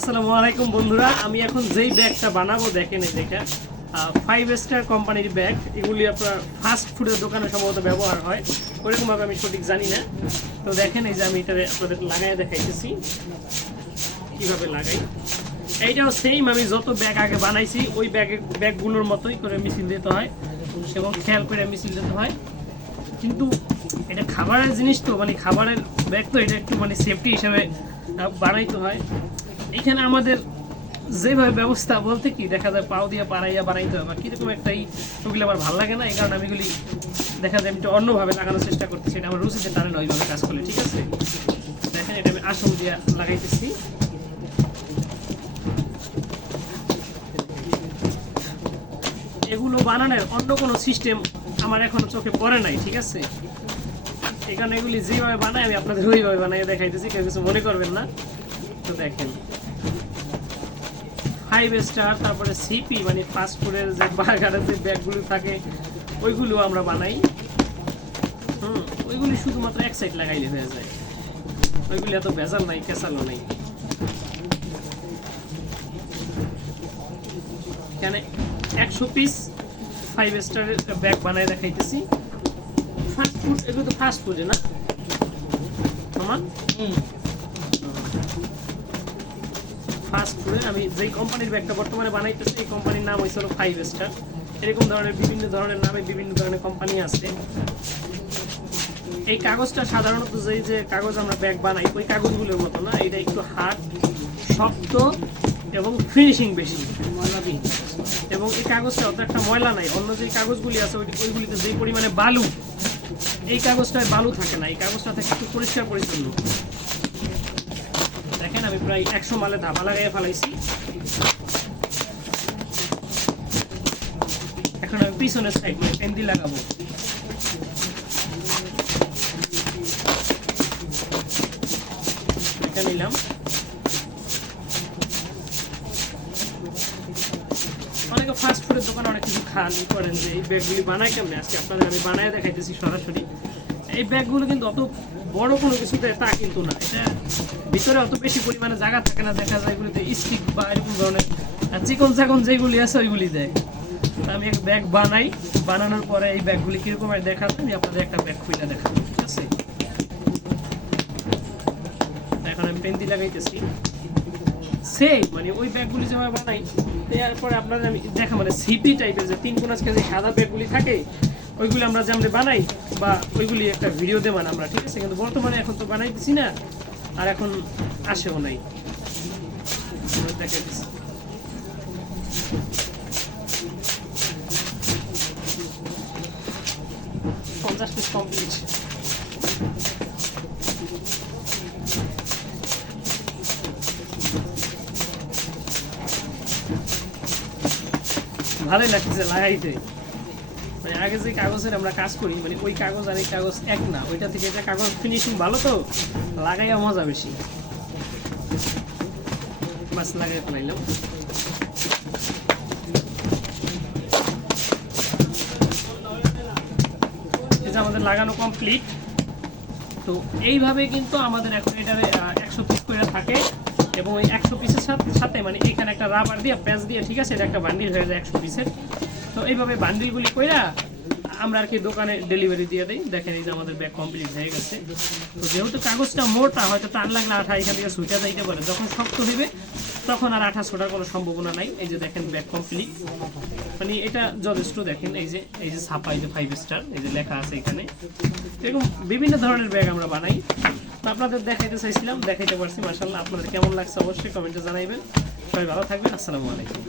আসসালামু আলাইকুম বন্ধুরা, আমি এখন যেই ব্যাগটা বানাবো দেখেন এই দেখেন 5 স্টার কোম্পানির ব্যাগ। এগুলি আপনার ফাস্ট ফুডের দোকানে সম্ভবত ব্যবহার হয়, ওরকমভাবে আমি সঠিক জানি না। তো দেখেন এই যে আমি এটা আপনাদের লাগাই দেখাইতেছি কীভাবে লাগাই। এইটাও সেম, আমি যত ব্যাগ আগে বানাইছি ওই ব্যাগগুলোর মতোই করে মিছিল দিতে হয় এবং খেয়াল করে মিছিল দিতে হয়। কিন্তু এটা খাবারের জিনিস তো, মানে খাবারের ব্যাগ তো, এটা একটু মানে সেফটি হিসাবে বানাইতে হয়। এখানে আমাদের যেভাবে ব্যবস্থা বলতে কি দেখা যায় পাও দিয়ে পাড়াইয়া বানাইতে হবে, কীরকম একটাই ওগুলো আমার ভালো লাগে না। এই কারণে আমি এগুলি দেখা যায় আমি একটু অন্যভাবে লাগানোর চেষ্টা করতেছি, এটা আমার রুচিতে টানে না ওইভাবে কাজ করলে। ঠিক আছে, দেখেন এটা আমি আসন দিয়ে লাগাইতেছি। এগুলো বানানোর অন্য কোনো সিস্টেম আমার এখনো চোখে পড়ে নাই। ঠিক আছে, এই কারণে এগুলি যেভাবে বানাই আমি আপনাদের ওইভাবে বানাই দেখাইতেছি, কেউ কিছু মনে করবেন না। তো দেখেন 5 স্টার, তারপরে সিপি মানে ফাস্ট ফুডের যে বার্গারের যে ব্যাগগুলো থাকে ওইগুলো আমরা বানাই। ওইগুলি শুধুমাত্র এক সাইড লাগাইলে হয়ে যায়, ওইগুলি এত ভেজাল নাই, কেঁচালো নাই। এখানে 100 পিস 5 স্টারের ব্যাগ বানাই দেখাইতেছি। ফাস্ট ফুড, এগুলো তো ফাস্ট ফুডে না আমার ফাস্ট ফুডের আমি যেই কোম্পানির ব্যাগটা বর্তমানে বানাইতেছি এই কোম্পানির নাম হয়েছিল 5 স্টার। এরকম ধরনের বিভিন্ন ধরনের নামে বিভিন্ন ধরনের কোম্পানি আছে। এই কাগজটা সাধারণত যে কাগজ আমরা ব্যাগ বানাই ওই কাগজগুলোর মতো না, এটা একটু হার্ড, শক্ত এবং ফিনিশিং বেশি, ময়লাবিহীন। এবং এই কাগজটা অত একটা ময়লা নাই। অন্য যে কাগজগুলি আছে ওইগুলিতে যে পরিমাণে বালু, এই কাগজটায় বালু থাকে না, এই কাগজটা থাকে একটু পরিষ্কার পরিচ্ছন্ন। দেখেন আমি প্রায় 100 মালে ধাপা লাগাইয়া ফেলাইছি। এখন আমি পিছনের সাইড পেন দিয়ে লাগাবো। এটা নিলাম। অনেকে ফাস্ট ফুডের দোকানে অনেক কিছু খান করেন যে এই ব্যাগগুলি বানাই কেমনে, আজকে আপনাদের আমি বানায় দেখাইতেছি সরাসরি। এই ব্যাগগুলো কিন্তু অত বড় কোনো কিছুতে তা কিন্তু না, এটা ভিতরে অত বেশি পরিমাণে জায়গা থাকে না। দেখা যায় এগুলিতে স্টিক বা এরকম ধরনের চিকন চাকন যেগুলি আছে ওইগুলি দেয়। আমি এক ব্যাগ বানাই, বানানোর পরে এই ব্যাগগুলি কীরকম হয় দেখাতে আমি আপনাদের একটা ব্যাগ খুলে দেখাবো। ঠিক আছে, এখন আমি পেন দিয়ে লাগাইতেছি সেই মানে ওই ব্যাগগুলি যেভাবে বানাই। এরপরে আপনাদের আমি দেখা মানে সিপি টাইপের যে 3 কোণ আজকে যে সাদা ব্যাগগুলি থাকে ওইগুলি আমরা যেমন বানাই বা ওইগুলি একটা ভিডিওতে মানে আমরা। ঠিক আছে, কিন্তু বর্তমানে এখন তো বানাইতেছি না, আর এখন আসেও নাই, দেখাইতেছি। Piece complete. ভালোই লাগতেছে লাগাইতে। মানে আগে যে কাগজের আমরা কাজ করি মানে ওই কাগজ আর এই কাগজ এক না, ওইটা থেকে এটা কাগজ ফিনিশিং ভালো, তো লাগাইয়া মজা বেশি। বাস লাগাই ফেলাইলাম। এই যে আমাদের লাগানো কমপ্লিট। তো এইভাবে কিন্তু আমাদের এখন এটারে 100 পিস করে থাকে এবং ওই 100 পিসের সাথে মানে এখানে একটা রাবার দিয়ে প্যাচ দিয়ে, ঠিক আছে, এটা একটা বান্ডিল হয়ে যায় 100 পিসের। তো এইভাবে বান্ডিলগুলি কইরা আমরা আর কি দোকানে ডেলিভারি দিয়ে দিই। দেখেন এই যে আমাদের ব্যাগ কমপ্লিট হয়ে গেছে। তো যেহেতু কাগজটা মোটা, হয়তো টান লাগলে আঠা এখান থেকে ছুটে যাইতে পারে, যখন শক্ত হইবে তখন আর আঠা ছোটার কোনো সম্ভাবনা নাই। এই যে দেখেন ব্যাগ কমপ্লিট, মানে এটা যথেষ্ট। দেখেন এই যে ছাপা, এই যে 5 স্টার, এই যে লেখা আছে এখানে। এরকম বিভিন্ন ধরনের ব্যাগ আমরা বানাই। তো আপনাদের দেখাইতে চাইছিলাম, দেখাইতে পারছি। মাশাআল্লাহ, আপনাদের কেমন লাগছে অবশ্যই কমেন্টে জানাইবেন। সবাই ভালো থাকবেন। আসসালামু আলাইকুম।